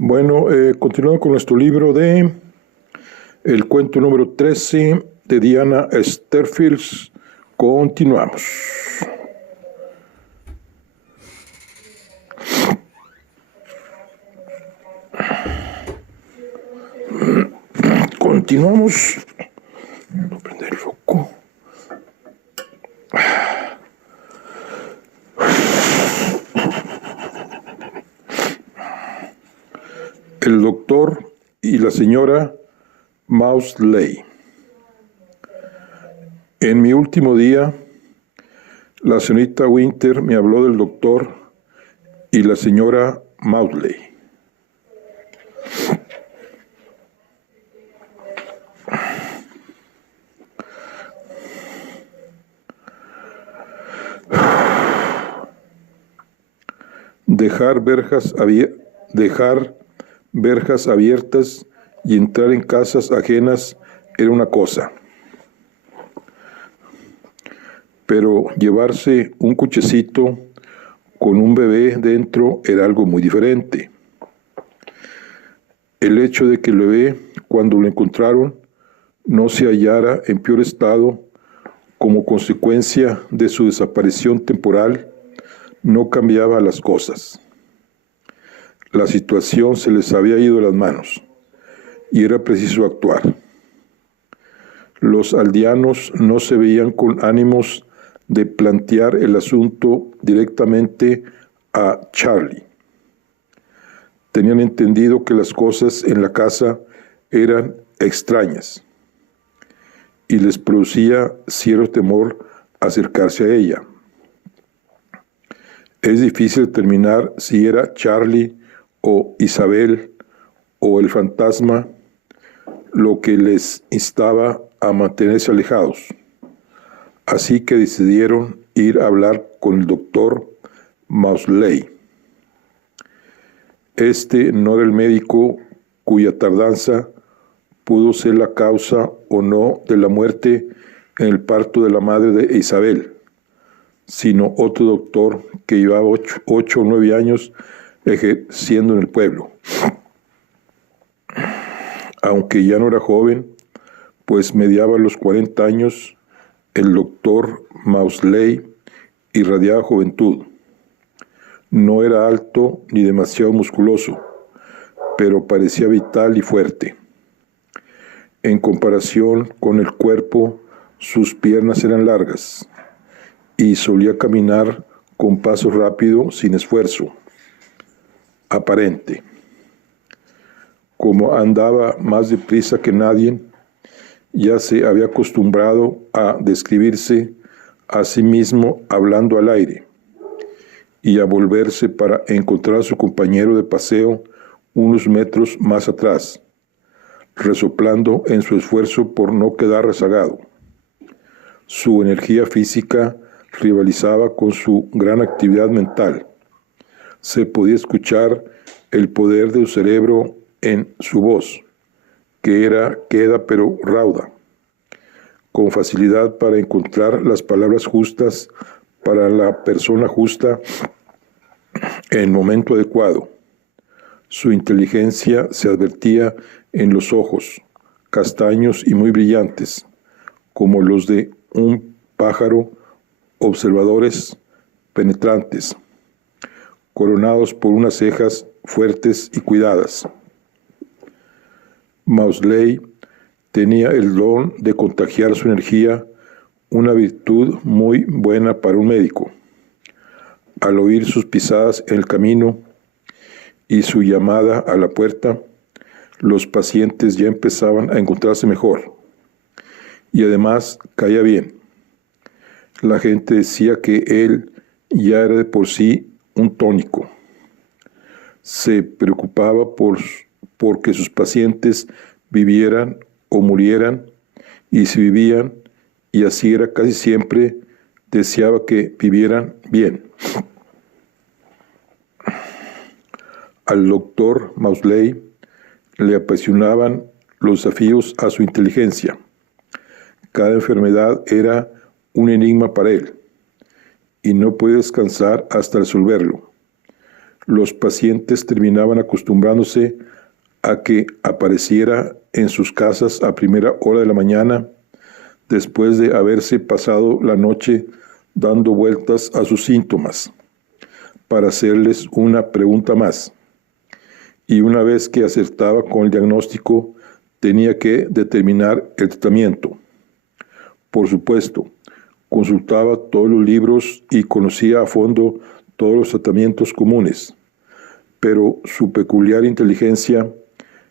Bueno, continuando con nuestro libro de el cuento número 13 de Diana Sterfield, continuamos. Continuamos. Voy a prender el foco. El doctor y la señora Maudsley. En mi último día, la señorita Winter me habló del doctor y la señora Maudsley. Dejar verjas abiertas y entrar en casas ajenas era una cosa, pero llevarse un cochecito con un bebé dentro era algo muy diferente. El hecho de que el bebé, cuando lo encontraron, no se hallara en peor estado como consecuencia de su desaparición temporal, no cambiaba las cosas. La situación se les había ido de las manos y era preciso actuar. Los aldeanos no se veían con ánimos de plantear el asunto directamente a Charlie. Tenían entendido que las cosas en la casa eran extrañas y les producía cierto temor acercarse a ella. Es difícil determinar si era Charlie o Isabel o el fantasma lo que les instaba a mantenerse alejados. Así que decidieron ir a hablar con el doctor Maudsley. Este no era el médico cuya tardanza pudo ser la causa o no de la muerte en el parto de la madre de Isabel, sino otro doctor que llevaba 8 o 9 años ejerciendo en el pueblo. Aunque ya no era joven, pues mediaba los 40 años, el doctor Maudsley irradiaba juventud. No era alto ni demasiado musculoso, pero parecía vital y fuerte. En comparación con el cuerpo, sus piernas eran largas y solía caminar con paso rápido sin esfuerzo aparente. Como andaba más deprisa que nadie, ya se había acostumbrado a describirse a sí mismo hablando al aire y a volverse para encontrar a su compañero de paseo unos metros más atrás, resoplando en su esfuerzo por no quedar rezagado. Su energía física rivalizaba con su gran actividad mental. Se podía escuchar el poder de su cerebro en su voz, que era queda pero rauda, con facilidad para encontrar las palabras justas para la persona justa en el momento adecuado. Su inteligencia se advertía en los ojos, castaños y muy brillantes, como los de un pájaro, observadores penetrantes, coronados por unas cejas fuertes y cuidadas. Maudsley tenía el don de contagiar su energía, una virtud muy buena para un médico. Al oír sus pisadas en el camino y su llamada a la puerta, los pacientes ya empezaban a encontrarse mejor. Y además caía bien. La gente decía que él ya era de por sí un tónico. Se preocupaba porque sus pacientes vivieran o murieran, y si vivían, y así era casi siempre, deseaba que vivieran bien. Al doctor Maudsley le apasionaban los desafíos a su inteligencia. Cada enfermedad era un enigma para él, y no podía descansar hasta resolverlo. Los pacientes terminaban acostumbrándose a que apareciera en sus casas a primera hora de la mañana, después de haberse pasado la noche dando vueltas a sus síntomas, para hacerles una pregunta más. Y una vez que acertaba con el diagnóstico, tenía que determinar el tratamiento. Por supuesto, consultaba todos los libros y conocía a fondo todos los tratamientos comunes, pero su peculiar inteligencia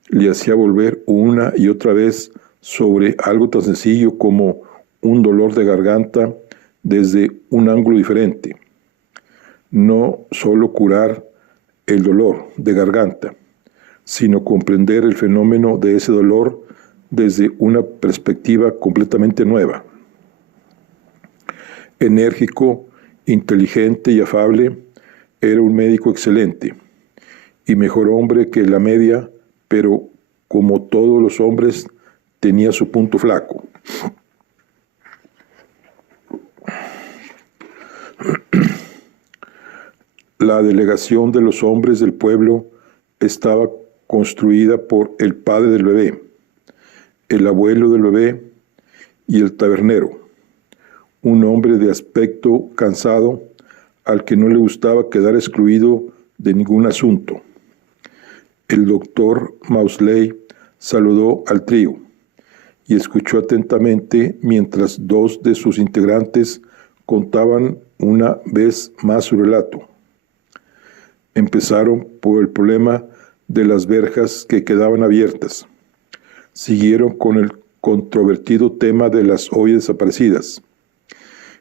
le hacía volver una y otra vez sobre algo tan sencillo como un dolor de garganta desde un ángulo diferente. No solo curar el dolor de garganta, sino comprender el fenómeno de ese dolor desde una perspectiva completamente nueva. Enérgico, inteligente y afable, era un médico excelente y mejor hombre que la media, pero como todos los hombres, tenía su punto flaco. La delegación de los hombres del pueblo estaba construida por el padre del bebé, el abuelo del bebé y el tabernero, un hombre de aspecto cansado al que no le gustaba quedar excluido de ningún asunto. El doctor Maudsley saludó al trío y escuchó atentamente mientras dos de sus integrantes contaban una vez más su relato. Empezaron por el problema de las verjas que quedaban abiertas. Siguieron con el controvertido tema de las ollas desaparecidas.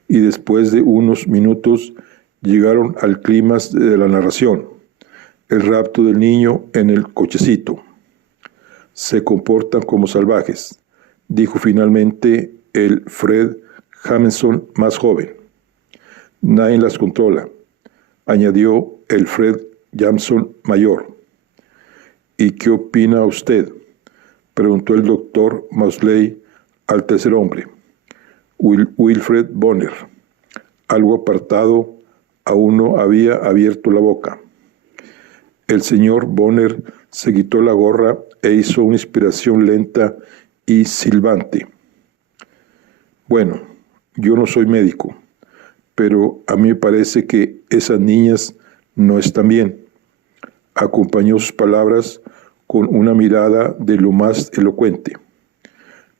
Y después de unos minutos llegaron al clímax de la narración, el rapto del niño en el cochecito. Se comportan como salvajes, dijo finalmente el Fred Jameson más joven. Nadie las controla, añadió el Fred Jameson mayor. ¿Y qué opina usted?, preguntó el doctor Maudsley al tercer hombre, Wilfred Bonner. Algo apartado, aún no había abierto la boca. El señor Bonner se quitó la gorra e hizo una inspiración lenta y silbante. Bueno, yo no soy médico, pero a mí me parece que esas niñas no están bien. Acompañó sus palabras con una mirada de lo más elocuente.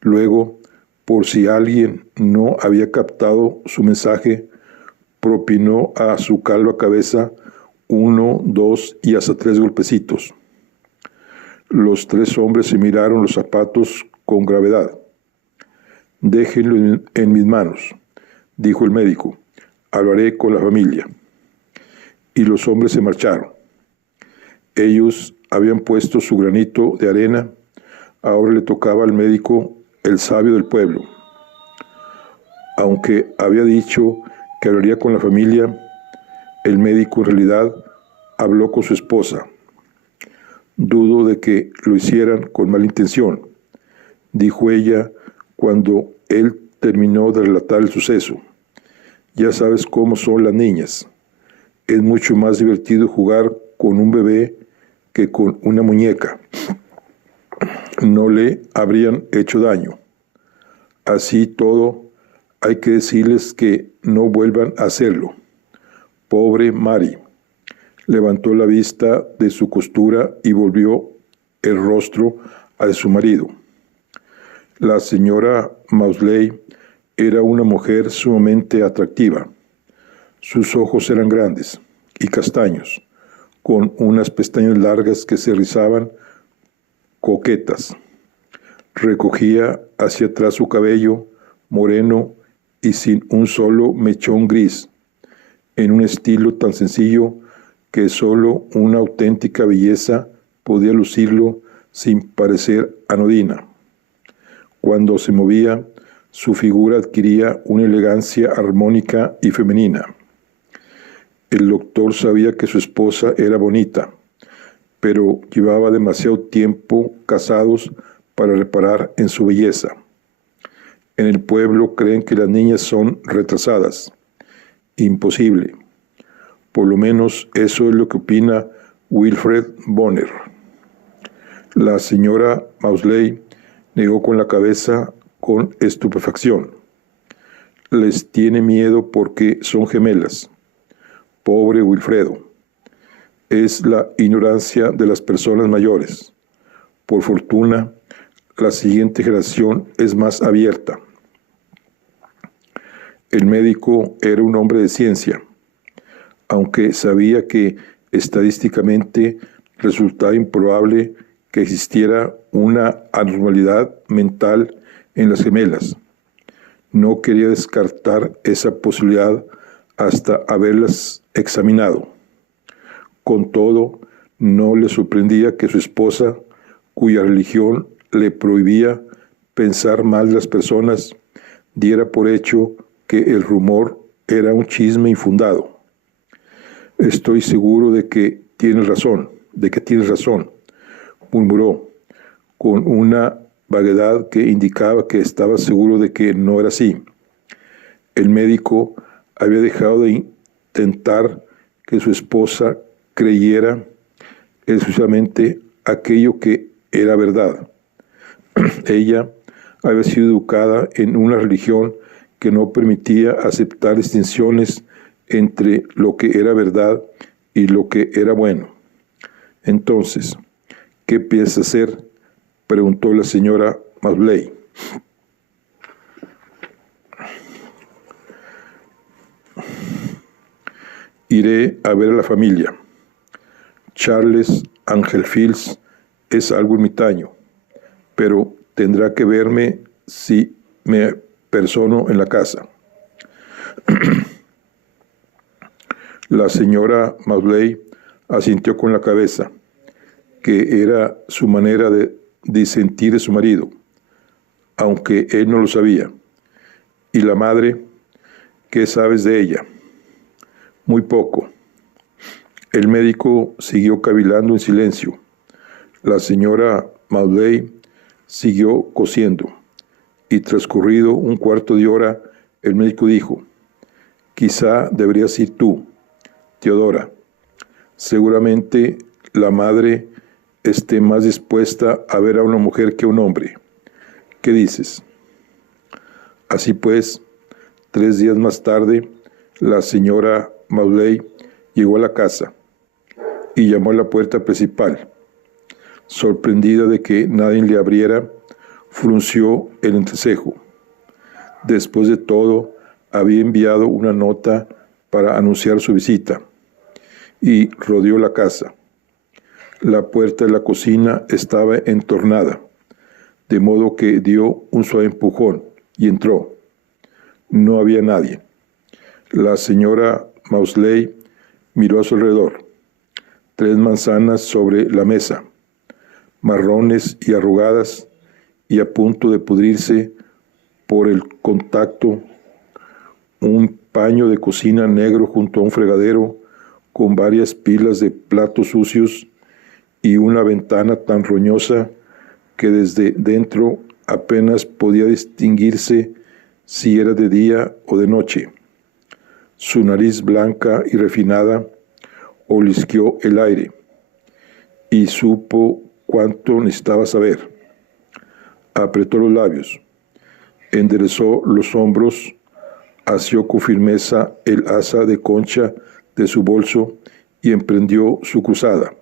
Luego, por si alguien no había captado su mensaje, propinó a su calva cabeza 1, 2 y hasta 3 golpecitos. Los tres hombres se miraron los zapatos con gravedad. «Déjenlo en mis manos», dijo el médico. «Hablaré con la familia». Y los hombres se marcharon. Ellos habían puesto su granito de arena. Ahora le tocaba al médico, el sabio del pueblo. Aunque había dicho que hablaría con la familia, el médico en realidad habló con su esposa. «Dudo de que lo hicieran con mala intención», dijo ella cuando él terminó de relatar el suceso. «Ya sabes cómo son las niñas. Es mucho más divertido jugar con un bebé que con una muñeca. No le habrían hecho daño. Así todo, hay que decirles que no vuelvan a hacerlo. Pobre Mary». Levantó la vista de su costura y volvió el rostro al de su marido. La señora Maudsley era una mujer sumamente atractiva. Sus ojos eran grandes y castaños, con unas pestañas largas que se rizaban coquetas. Recogía hacia atrás su cabello moreno y sin un solo mechón gris, en un estilo tan sencillo que solo una auténtica belleza podía lucirlo sin parecer anodina. Cuando se movía, su figura adquiría una elegancia armónica y femenina. El doctor sabía que su esposa era bonita, pero llevaba demasiado tiempo casados para reparar en su belleza. En el pueblo creen que las niñas son retrasadas. Imposible. Por lo menos eso es lo que opina Wilfred Bonner. La señora Maudsley negó con la cabeza con estupefacción. Les tiene miedo porque son gemelas. Pobre Wilfredo. Es la ignorancia de las personas mayores. Por fortuna, la siguiente generación es más abierta. El médico era un hombre de ciencia, aunque sabía que estadísticamente resultaba improbable que existiera una anormalidad mental en las gemelas. No quería descartar esa posibilidad hasta haberlas examinado. Con todo, no le sorprendía que su esposa, cuya religión le prohibía pensar mal de las personas, diera por hecho que el rumor era un chisme infundado. Estoy seguro de que tienes razón, murmuró, con una vaguedad que indicaba que estaba seguro de que no era así. El médico había dejado de intentar que su esposa creyera exclusivamente aquello que era verdad. Ella había sido educada en una religión que no permitía aceptar distinciones entre lo que era verdad y lo que era bueno. Entonces, ¿qué piensa hacer?, preguntó la señora Maudsley. Iré a ver a la familia. Charles Angel Fields es algo ermitaño, pero tendrá que verme si me persono en la casa. La señora Maudsley asintió con la cabeza, que era su manera de disentir de su marido, aunque él no lo sabía. ¿Y la madre? ¿Qué sabes de ella? Muy poco. El médico siguió cavilando en silencio. La señora Maudsley siguió cosiendo, y transcurrido un cuarto de hora, el médico dijo: quizá deberías ir tú, Teodora. Seguramente la madre esté más dispuesta a ver a una mujer que a un hombre. ¿Qué dices? Así pues, 3 días más tarde, la señora Maudsley llegó a la casa y llamó a la puerta principal. Sorprendida de que nadie le abriera, frunció el entrecejo. Después de todo, había enviado una nota para anunciar su visita, y rodeó la casa. La puerta de la cocina estaba entornada, de modo que dio un suave empujón y entró. No había nadie. La señora Maudsley miró a su alrededor. 3 manzanas sobre la mesa, marrones y arrugadas y a punto de pudrirse por el contacto, un paño de cocina negro junto a un fregadero con varias pilas de platos sucios y una ventana tan roñosa que desde dentro apenas podía distinguirse si era de día o de noche. Su nariz blanca y refinada olisqueó el aire y supo cuánto necesitaba saber. Apretó los labios, enderezó los hombros, asió con firmeza el asa de concha de su bolso y emprendió su cruzada.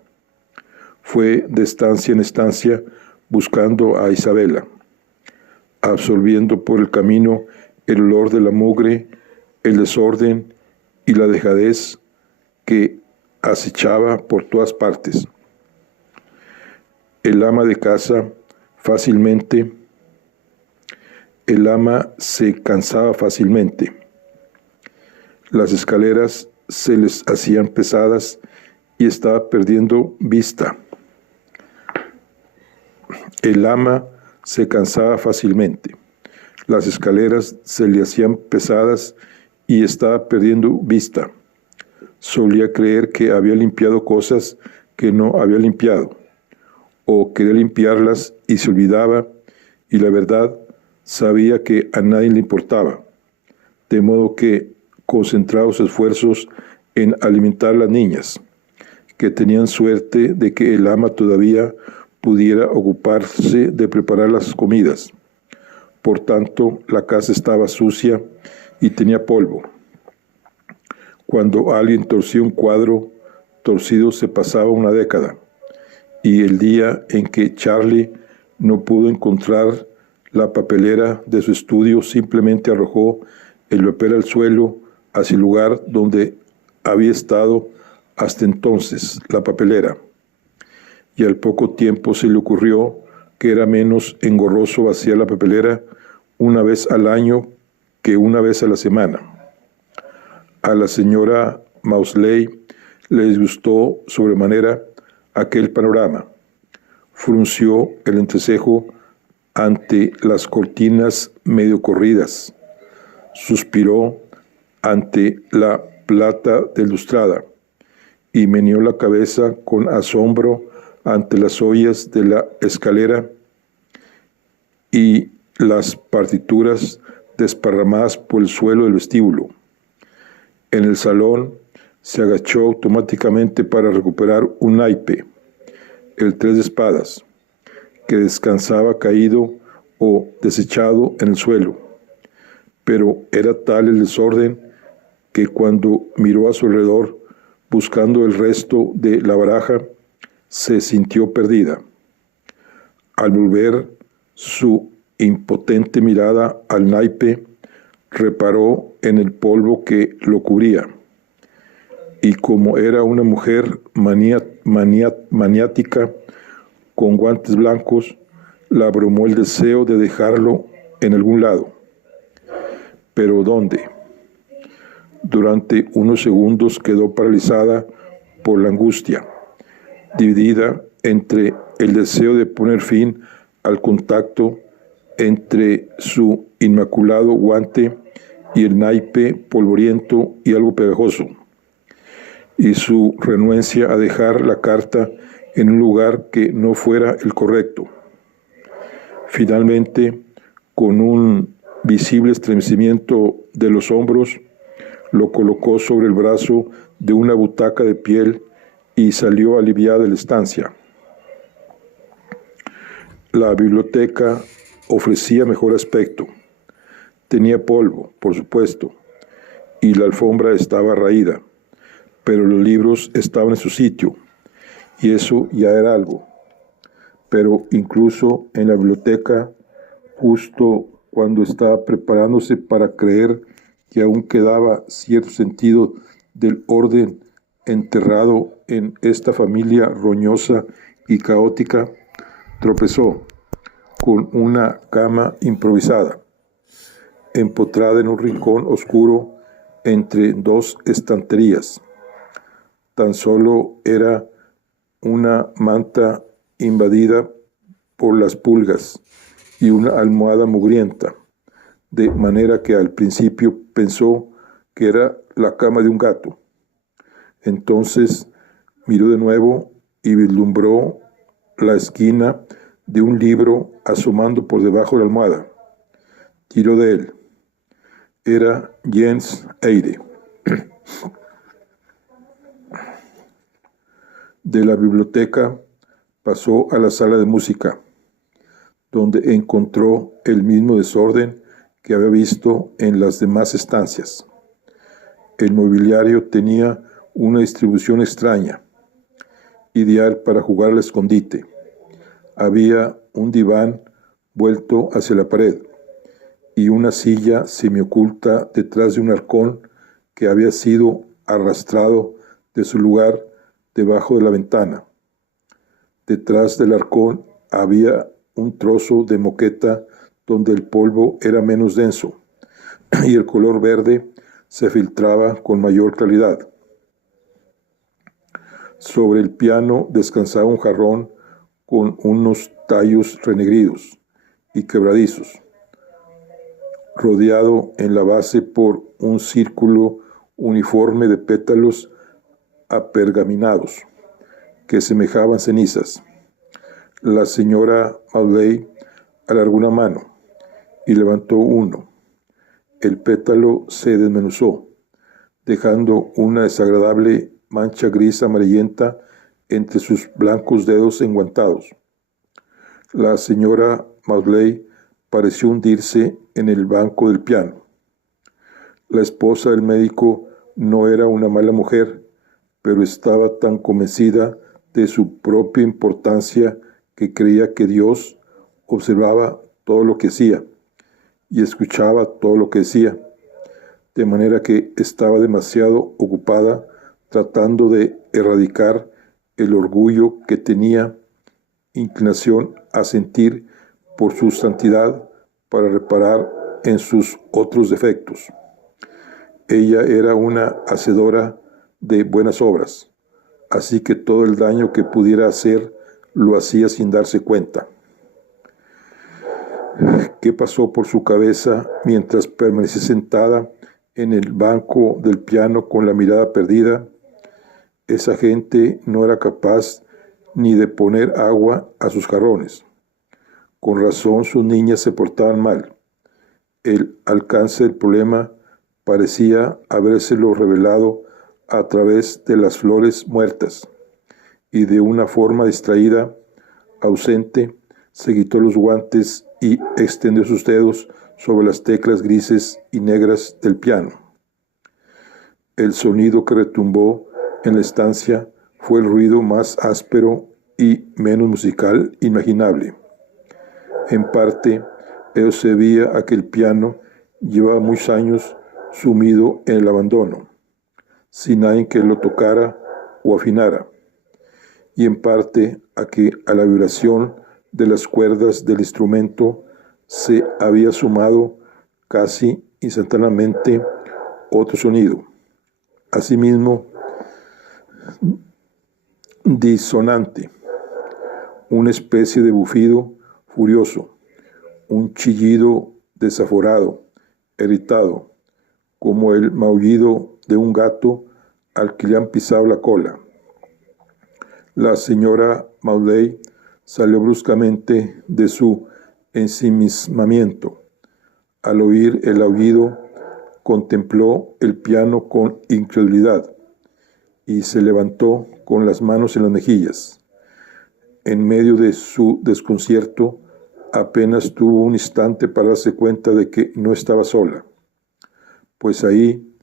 Fue de estancia en estancia buscando a Isabela, absorbiendo por el camino el olor de la mugre, el desorden y la dejadez que acechaba por todas partes. El ama se cansaba fácilmente. Las escaleras se les hacían pesadas y estaba perdiendo vista. El ama se cansaba fácilmente. Las escaleras se le hacían pesadas y estaba perdiendo vista. Solía creer que había limpiado cosas que no había limpiado, o quería limpiarlas y se olvidaba, y la verdad sabía que a nadie le importaba, de modo que, concentrados esfuerzos en alimentar a las niñas, que tenían suerte de que el ama todavía pudiera ocuparse de preparar las comidas. Por tanto, la casa estaba sucia y tenía polvo. Cuando alguien torcía un cuadro, torcido se pasaba una década, y el día en que Charlie no pudo encontrar la papelera de su estudio, simplemente arrojó el papel al suelo hacia el lugar donde había estado hasta entonces la papelera. Y al poco tiempo se le ocurrió que era menos engorroso vaciar la papelera una vez al año que una vez a la semana. A la señora Maudsley le disgustó sobremanera aquel panorama. Frunció el entrecejo ante las cortinas medio corridas. Suspiró ante la plata deslustrada y meneó la cabeza con asombro ante las ollas de la escalera y las partituras desparramadas por el suelo del vestíbulo. En el salón se agachó automáticamente para recuperar un naipe, el 3 de espadas, que descansaba caído o desechado en el suelo. Pero era tal el desorden que cuando miró a su alrededor buscando el resto de la baraja, se sintió perdida. Al volver su impotente mirada al naipe, reparó en el polvo que lo cubría, y como era una mujer maniática con guantes blancos, la abrumó el deseo de dejarlo en algún lado. ¿Pero dónde? Durante unos segundos quedó paralizada por la angustia, dividida entre el deseo de poner fin al contacto entre su inmaculado guante y el naipe polvoriento y algo pegajoso, y su renuencia a dejar la carta en un lugar que no fuera el correcto. Finalmente, con un visible estremecimiento de los hombros, lo colocó sobre el brazo de una butaca de piel y salió aliviada de la estancia. La biblioteca ofrecía mejor aspecto. Tenía polvo, por supuesto, y la alfombra estaba raída, pero los libros estaban en su sitio, y eso ya era algo. Pero incluso en la biblioteca, justo cuando estaba preparándose para creer que aún quedaba cierto sentido del orden enterrado en esta familia roñosa y caótica, tropezó con una cama improvisada, empotrada en un rincón oscuro entre dos estanterías. Tan solo era una manta invadida por las pulgas y una almohada mugrienta, de manera que al principio pensó que era la cama de un gato. Entonces miró de nuevo y vislumbró la esquina de un libro asomando por debajo de la almohada. Tiró de él. Era Jens Eyre. De la biblioteca pasó a la sala de música, donde encontró el mismo desorden que había visto en las demás estancias. El mobiliario tenía una distribución extraña, ideal para jugar al escondite. Había un diván vuelto hacia la pared y una silla semioculta detrás de un arcón que había sido arrastrado de su lugar debajo de la ventana. Detrás del arcón había un trozo de moqueta donde el polvo era menos denso y el color verde se filtraba con mayor claridad. Sobre el piano descansaba un jarrón con unos tallos renegridos y quebradizos, rodeado en la base por un círculo uniforme de pétalos apergaminados que semejaban cenizas. La señora Maudsley alargó una mano y levantó uno. El pétalo se desmenuzó, dejando una desagradable mancha gris amarillenta entre sus blancos dedos enguantados. La señora Maudsley pareció hundirse en el banco del piano. La esposa del médico no era una mala mujer, pero estaba tan convencida de su propia importancia que creía que Dios observaba todo lo que hacía y escuchaba todo lo que decía, de manera que estaba demasiado ocupada tratando de erradicar el orgullo que tenía inclinación a sentir por su santidad para reparar en sus otros defectos. Ella era una hacedora de buenas obras, así que todo el daño que pudiera hacer lo hacía sin darse cuenta. ¿Qué pasó por su cabeza mientras permanecía sentada en el banco del piano con la mirada perdida? Esa gente no era capaz ni de poner agua a sus jarrones. Con razón sus niñas se portaban mal. El alcance del problema parecía habérselo revelado a través de las flores muertas, y de una forma distraída, ausente, se quitó los guantes y extendió sus dedos sobre las teclas grises y negras del piano. El sonido que retumbó en la estancia fue el ruido más áspero y menos musical imaginable. En parte, ello se debía a que el piano llevaba muchos años sumido en el abandono, sin nadie que lo tocara o afinara, y en parte a que a la vibración de las cuerdas del instrumento se había sumado casi instantáneamente otro sonido, asimismo disonante, una especie de bufido furioso, un chillido desaforado, irritado, como el maullido de un gato al que le han pisado la cola. La señora Maudsley salió bruscamente de su ensimismamiento. Al oír el aullido, contempló el piano con incredulidad y se levantó con las manos en las mejillas. En medio de su desconcierto, apenas tuvo un instante para darse cuenta de que no estaba sola, pues ahí,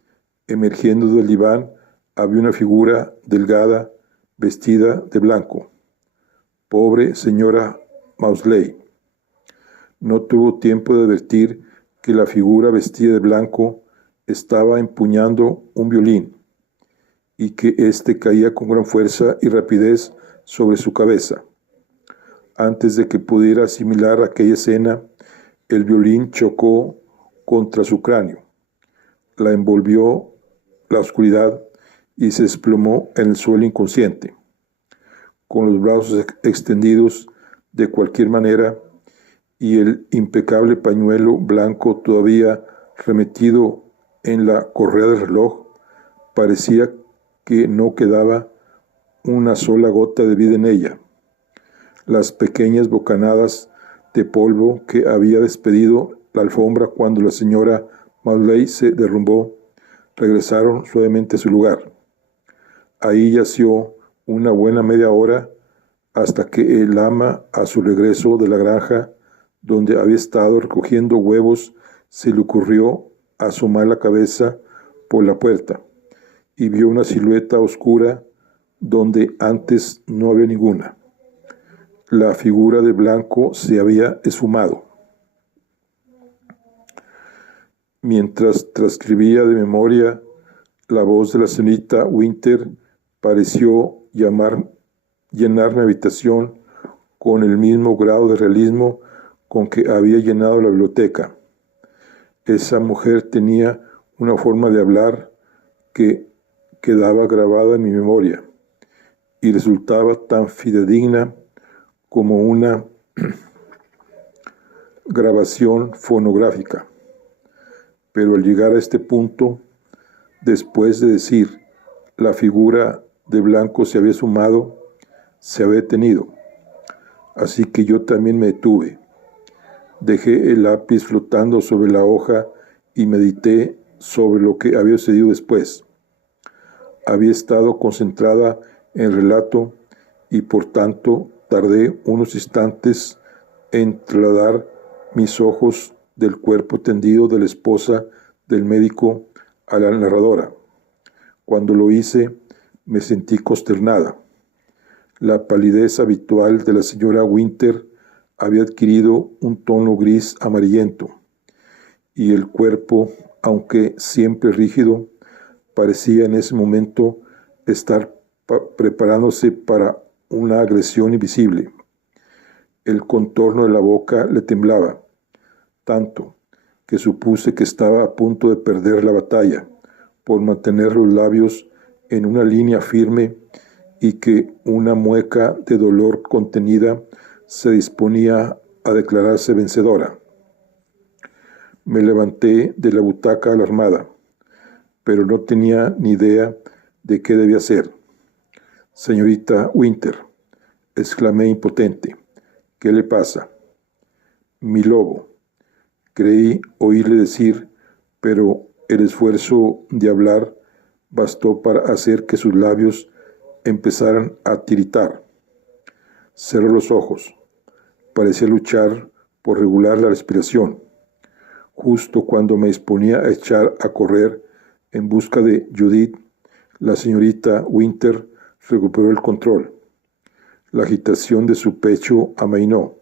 emergiendo del diván, había una figura delgada, vestida de blanco. Pobre señora Maudsley. No tuvo tiempo de advertir que la figura vestida de blanco estaba empuñando un violín y que éste caía con gran fuerza y rapidez sobre su cabeza. Antes de que pudiera asimilar aquella escena, el violín chocó contra su cráneo, la envolvió la oscuridad y se desplomó en el suelo inconsciente. Con los brazos extendidos de cualquier manera y el impecable pañuelo blanco todavía remetido en la correa del reloj, parecía que no quedaba una sola gota de vida en ella. Las pequeñas bocanadas de polvo que había despedido la alfombra cuando la señora Maudsley se derrumbó regresaron suavemente a su lugar. Ahí yació una buena media hora hasta que el ama, a su regreso de la granja donde había estado recogiendo huevos, se le ocurrió asomar la cabeza por la puerta y vio una silueta oscura donde antes no había ninguna. La figura de blanco se había esfumado. Mientras transcribía de memoria, la voz de la señorita Winter pareció llenar mi habitación con el mismo grado de realismo con que había llenado la biblioteca. Esa mujer tenía una forma de hablar que quedaba grabada en mi memoria y resultaba tan fidedigna como una grabación fonográfica. Pero al llegar a este punto, después de decir la figura de blanco se había sumado, se había detenido. Así que yo también me detuve. Dejé el lápiz flotando sobre la hoja y medité sobre lo que había sucedido después. Había estado concentrada en el relato y por tanto tardé unos instantes en trasladar mis ojos del cuerpo tendido de la esposa del médico a la narradora. Cuando lo hice, me sentí consternada. La palidez habitual de la señora Winter había adquirido un tono gris amarillento, y el cuerpo, aunque siempre rígido, parecía en ese momento estar preparándose para una agresión invisible. El contorno de la boca le temblaba, tanto que supuse que estaba a punto de perder la batalla por mantener los labios en una línea firme y que una mueca de dolor contenida se disponía a declararse vencedora. Me levanté de la butaca alarmada, pero no tenía ni idea de qué debía hacer. «Señorita Winter», exclamé impotente, «¿qué le pasa?» «Mi lobo», creí oírle decir, pero el esfuerzo de hablar bastó para hacer que sus labios empezaran a tiritar. Cerró los ojos. Parecía luchar por regular la respiración. Justo cuando me disponía a echar a correr en busca de Judith, la señorita Winter recuperó el control. La agitación de su pecho amainó.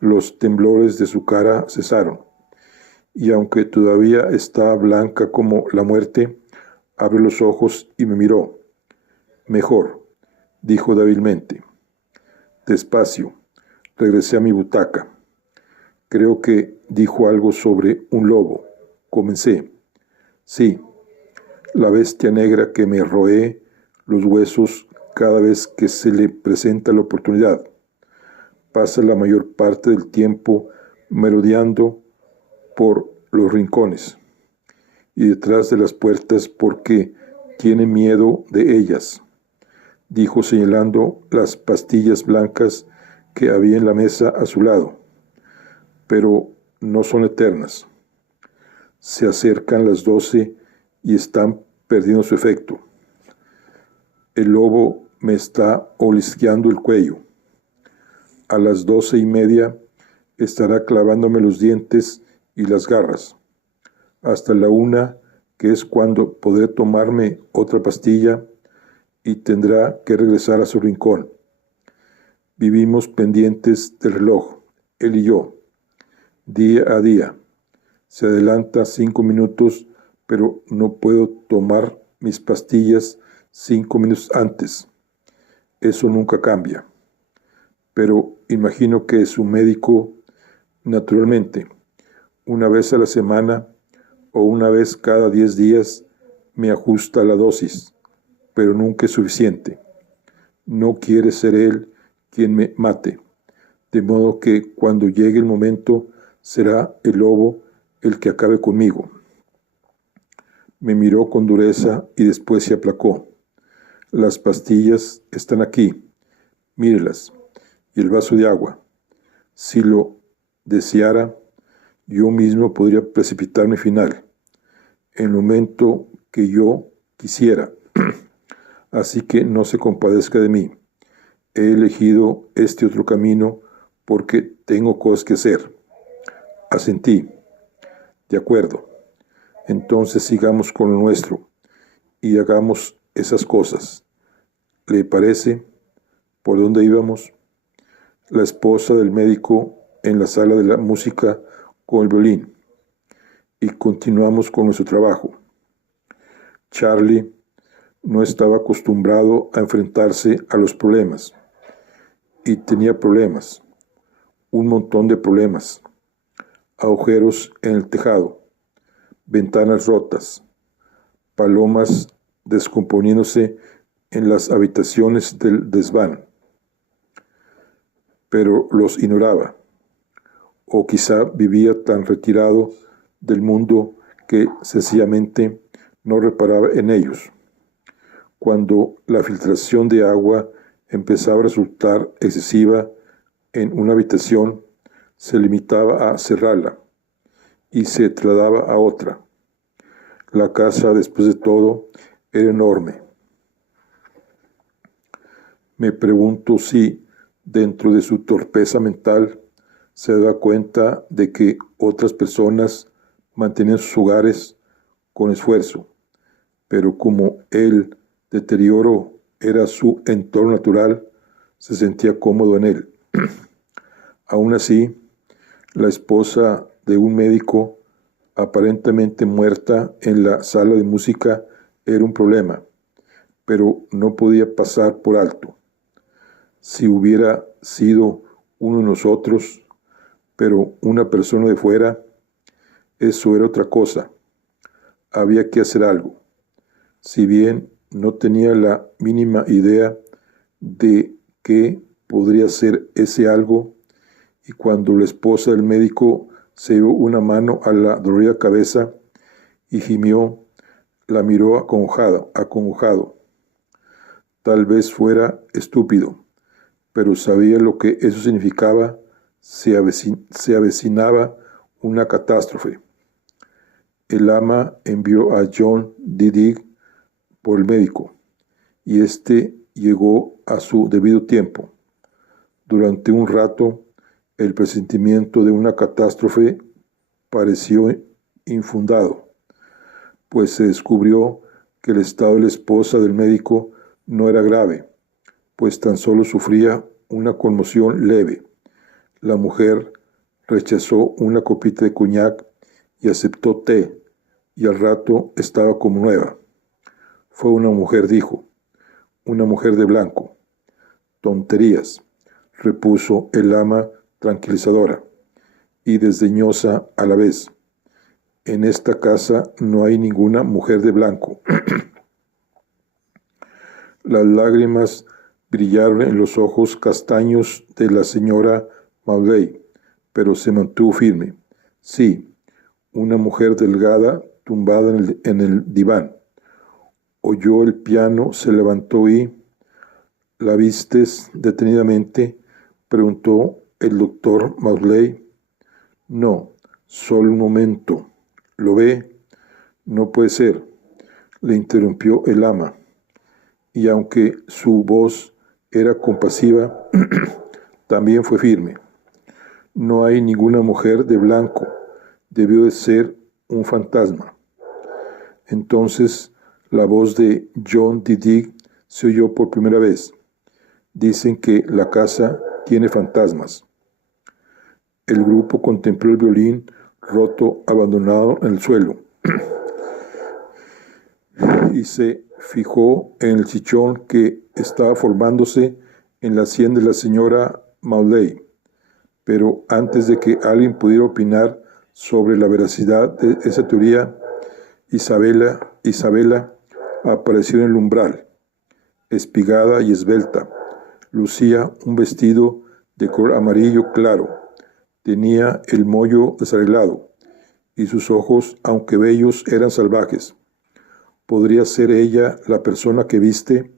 Los temblores de su cara cesaron. Y aunque todavía estaba blanca como la muerte, abrió los ojos y me miró. «Mejor», dijo débilmente. Despacio, regresé a mi butaca. «Creo que dijo algo sobre un lobo», comencé. «Sí, la bestia negra que me roe los huesos cada vez que se le presenta la oportunidad. Pasa la mayor parte del tiempo merodeando por los rincones y detrás de las puertas porque tiene miedo de ellas», dijo señalando las pastillas blancas que había en la mesa a su lado. «Pero no son eternas. Se acercan las 12 y están perdiendo su efecto. El lobo me está olisqueando el cuello. A las 12:30 estará clavándome los dientes y las garras. Hasta la 1, que es cuando podré tomarme otra pastilla, y tendrá que regresar a su rincón. Vivimos pendientes del reloj, él y yo, día a día. Se adelanta 5 minutos, pero no puedo tomar mis pastillas 5 minutos antes. Eso nunca cambia. Pero imagino que su médico, naturalmente, una vez a la semana o una vez cada 10 días, me ajusta la dosis, pero nunca es suficiente. No quiere ser él quien me mate, de modo que cuando llegue el momento será el lobo el que acabe conmigo». Me miró con dureza y después se aplacó. «Las pastillas están aquí. Mírelas. Y el vaso de agua. Si lo deseara, yo mismo podría precipitar mi final, en el momento que yo quisiera. Así que no se compadezca de mí. He elegido este otro camino porque tengo cosas que hacer». Asentí. «De acuerdo. Entonces sigamos con lo nuestro y hagamos esas cosas. ¿Le parece? ¿Por dónde íbamos?» La esposa del médico en la sala de la música con el violín. Y continuamos con nuestro trabajo. Charlie no estaba acostumbrado a enfrentarse a los problemas. Y tenía problemas. Un montón de problemas. Agujeros en el tejado. Ventanas rotas. Palomas descomponiéndose en las habitaciones del desván. Pero los ignoraba. O quizá vivía tan retirado del mundo que sencillamente no reparaba en ellos. Cuando la filtración de agua empezaba a resultar excesiva en una habitación, se limitaba a cerrarla y se trasladaba a otra. La casa, después de todo, era enorme. Me pregunto si, dentro de su torpeza mental, se da cuenta de que otras personas mantenían sus hogares con esfuerzo, pero como el deterioro era su entorno natural, se sentía cómodo en él. Aún así, la esposa de un médico, aparentemente muerta en la sala de música, era un problema, pero no podía pasar por alto. Si hubiera sido uno de nosotros, pero una persona de fuera, eso era otra cosa. Había que hacer algo. Si bien no tenía la mínima idea de qué podría ser ese algo, y cuando la esposa del médico se llevó una mano a la dolorida cabeza y gimió, la miró acongojado. Tal vez fuera estúpido, pero sabía lo que eso significaba. Se avecinaba una catástrofe. El ama envió a John Didig por el médico, y éste llegó a su debido tiempo. Durante un rato, el presentimiento de una catástrofe pareció infundado, pues se descubrió que el estado de la esposa del médico no era grave, pues tan solo sufría una conmoción leve. La mujer rechazó una copita de coñac y aceptó té, y al rato estaba como nueva. Fue una mujer, dijo, una mujer de blanco. Tonterías, repuso el ama tranquilizadora y desdeñosa a la vez. En esta casa no hay ninguna mujer de blanco. Las lágrimas brillaron en los ojos castaños de la señora Mauley, pero se mantuvo firme. Sí, una mujer delgada tumbada en el diván. Oyó el piano, se levantó y... ¿La vistes detenidamente?, preguntó el doctor Mauley. No, solo un momento. ¿Lo ve? No puede ser, le interrumpió el ama. Y aunque su voz era compasiva, también fue firme. No hay ninguna mujer de blanco. Debió de ser un fantasma. Entonces la voz de John Didig se oyó por primera vez. Dicen que la casa tiene fantasmas. El grupo contempló el violín roto, abandonado en el suelo, y se fijó en el chichón que estaba formándose en la sien de la señora Mauley. Pero antes de que alguien pudiera opinar sobre la veracidad de esa teoría, Isabela apareció en el umbral, espigada y esbelta. Lucía un vestido de color amarillo claro. Tenía el moño desarreglado, y sus ojos, aunque bellos, eran salvajes. ¿Podría ser ella la persona que viste?,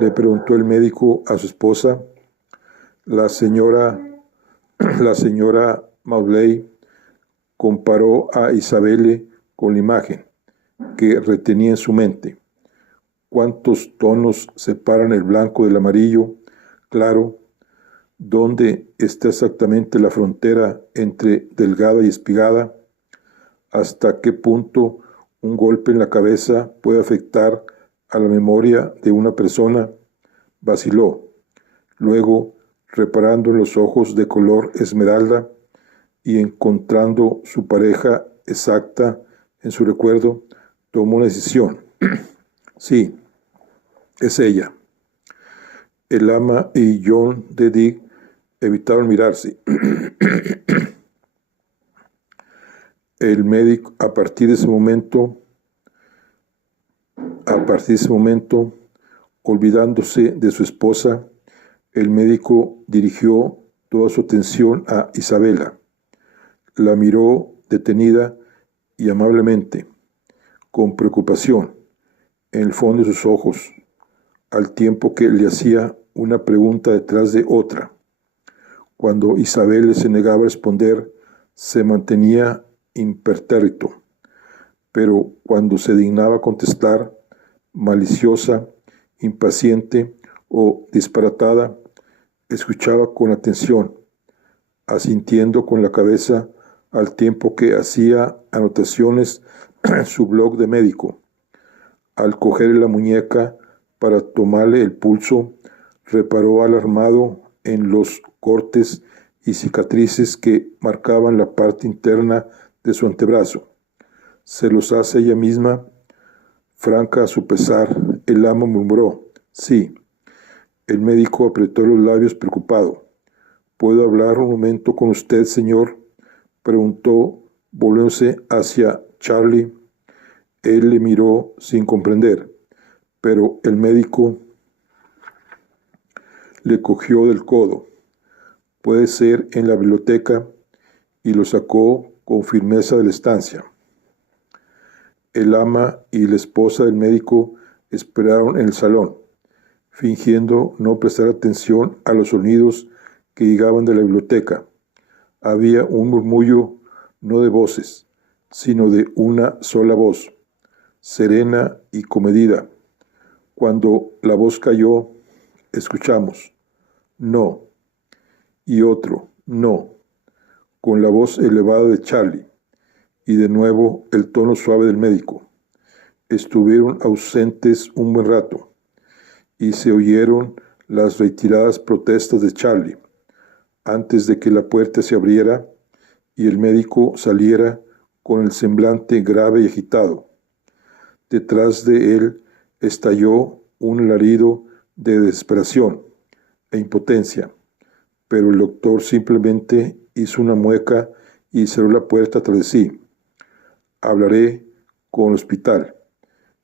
le preguntó el médico a su esposa. La señora Mauley comparó a Isabelle con la imagen que retenía en su mente. ¿Cuántos tonos separan el blanco del amarillo claro? ¿Dónde está exactamente la frontera entre delgada y espigada? ¿Hasta qué punto un golpe en la cabeza puede afectar a la memoria de una persona? Vaciló. Luego, reparando en los ojos de color esmeralda y encontrando su pareja exacta en su recuerdo, tomó una decisión. Sí, es ella. El ama y John Didig evitaron mirarse. El médico, a partir de ese momento, olvidándose de su esposa, el médico dirigió toda su atención a Isabela. La miró detenida y amablemente, con preocupación, en el fondo de sus ojos, al tiempo que le hacía una pregunta detrás de otra. Cuando Isabel se negaba a responder, se mantenía impertérrito, pero cuando se dignaba contestar, maliciosa, impaciente, o disparatada, escuchaba con atención, asintiendo con la cabeza al tiempo que hacía anotaciones en su blog de médico. Al cogerle la muñeca para tomarle el pulso, reparó alarmado en los cortes y cicatrices que marcaban la parte interna de su antebrazo. ¿Se los hace ella misma? Franca a su pesar, el amo murmuró, sí. El médico apretó los labios preocupado. ¿Puedo hablar un momento con usted, señor?, preguntó, volviéndose hacia Charlie. Él le miró sin comprender, pero el médico le cogió del codo. Puede ser en la biblioteca, y lo sacó con firmeza de la estancia. El ama y la esposa del médico esperaron en el salón, fingiendo no prestar atención a los sonidos que llegaban de la biblioteca. Había un murmullo no de voces, sino de una sola voz, serena y comedida. Cuando la voz cayó, escuchamos, no, y otro, no, con la voz elevada de Charlie, y de nuevo el tono suave del médico. Estuvieron ausentes un buen rato, y se oyeron las reiteradas protestas de Charlie, antes de que la puerta se abriera y el médico saliera con el semblante grave y agitado. Detrás de él estalló un alarido de desesperación e impotencia, pero el doctor simplemente hizo una mueca y cerró la puerta tras de sí. Hablaré con el hospital,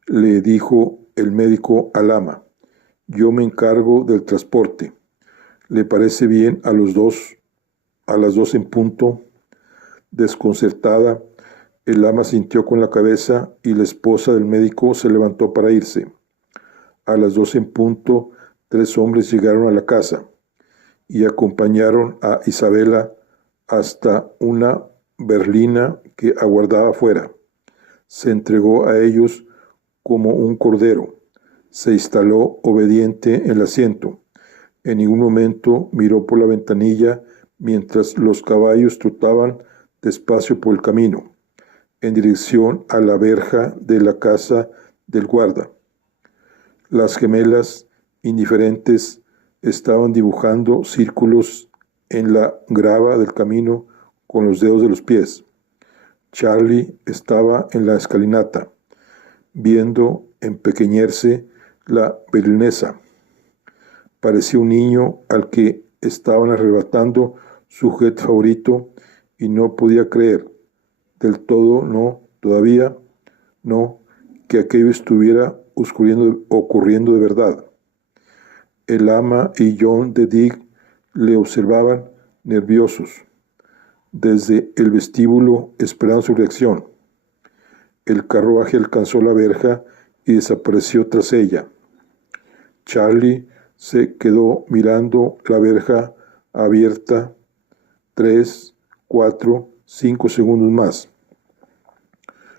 le dijo el médico al ama. Yo me encargo del transporte. ¿Le parece bien a las 2 en punto? Desconcertada, el ama sintió con la cabeza y la esposa del médico se levantó para irse. A las 2 en punto, 3 hombres llegaron a la casa y acompañaron a Isabela hasta una berlina que aguardaba afuera. Se entregó a ellos como un cordero. Se instaló obediente en el asiento. En ningún momento miró por la ventanilla mientras los caballos trotaban despacio por el camino, en dirección a la verja de la casa del guarda. Las gemelas, indiferentes, estaban dibujando círculos en la grava del camino con los dedos de los pies. Charlie estaba en la escalinata, viendo empequeñerse la berlinesa. Parecía un niño al que estaban arrebatando su juguete favorito y no podía creer, del todo no, todavía no, que aquello estuviera ocurriendo de verdad. El ama y John de Dick le observaban nerviosos desde el vestíbulo esperando su reacción. El carruaje alcanzó la verja y desapareció tras ella. Charlie se quedó mirando la verja abierta 3, 4, 5 segundos más.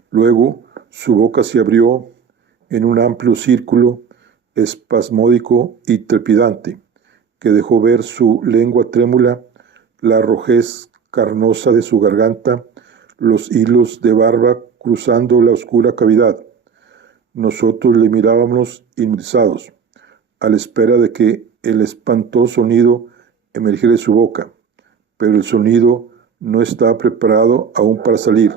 Luego su boca se abrió en un amplio círculo espasmódico y trepidante que dejó ver su lengua trémula, la rojez carnosa de su garganta, los hilos de barba cruzando la oscura cavidad. Nosotros le mirábamos inmutizados, a la espera de que el espantoso sonido emergiera de su boca, pero el sonido no estaba preparado aún para salir.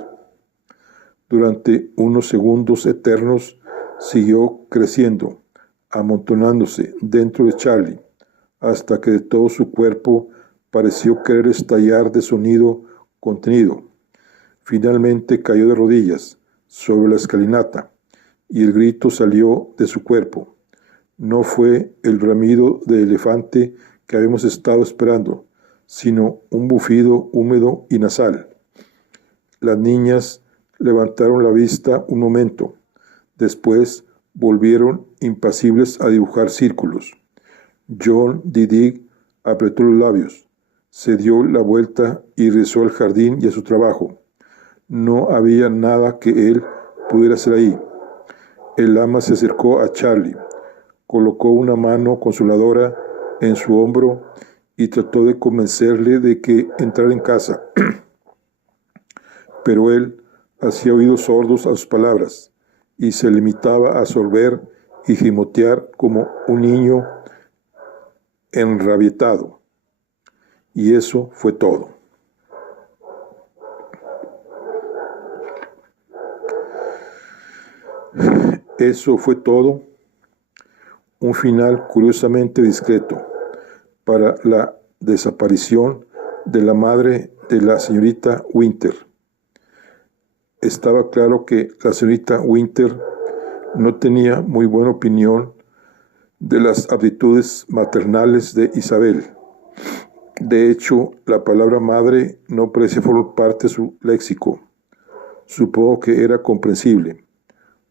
Durante unos segundos eternos siguió creciendo, amontonándose dentro de Charlie, hasta que de todo su cuerpo pareció querer estallar de sonido contenido. Finalmente cayó de rodillas sobre la escalinata, y el grito salió de su cuerpo. No fue el bramido de elefante que habíamos estado esperando, sino un bufido húmedo y nasal. Las niñas levantaron la vista un momento. Después volvieron impasibles a dibujar círculos. John Didick apretó los labios, se dio la vuelta y regresó al jardín y a su trabajo. No había nada que él pudiera hacer ahí. El ama se acercó a Charlie. colocó una mano consoladora en su hombro y trató de convencerle de que entrara en casa. Pero él hacía oídos sordos a sus palabras y se limitaba a sorber y gimotear como un niño enrabietado. Y eso fue todo. Eso fue todo. Un final curiosamente discreto para la desaparición de la madre de la señorita Winter. Estaba claro que la señorita Winter no tenía muy buena opinión de las aptitudes maternales de Isabel. De hecho, la palabra madre no parecía formar parte de su léxico. Supongo que era comprensible.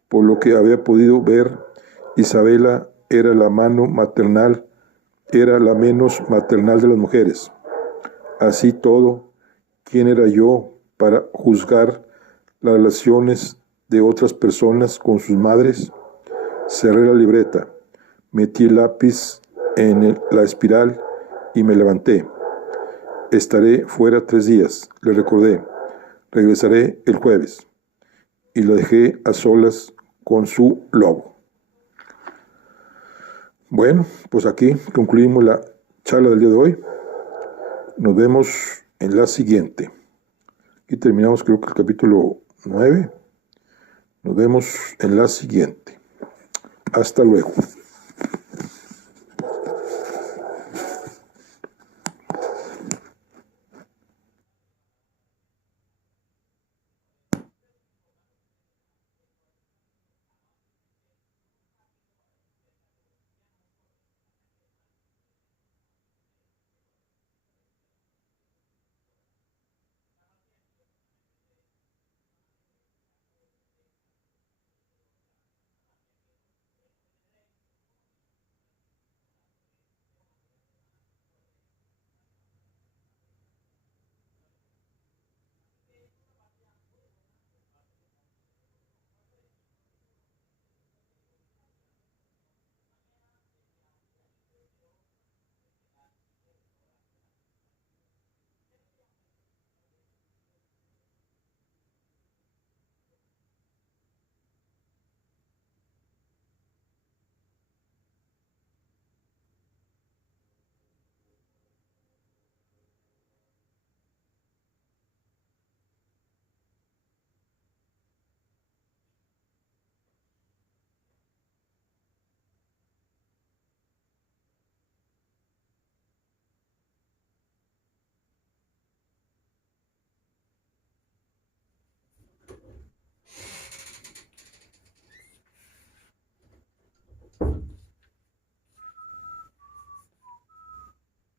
Por lo que había podido ver, Isabela era la mano maternal, era la menos maternal de las mujeres. Así todo, ¿quién era yo para juzgar las relaciones de otras personas con sus madres? Cerré la libreta, metí el lápiz en la espiral y me levanté. Estaré fuera 3 días, le recordé. Regresaré el jueves. Y la dejé a solas con su lobo. Bueno, pues aquí concluimos la charla del día de hoy. Nos vemos en la siguiente. Aquí terminamos, creo que el capítulo 9. Nos vemos en la siguiente. Hasta luego.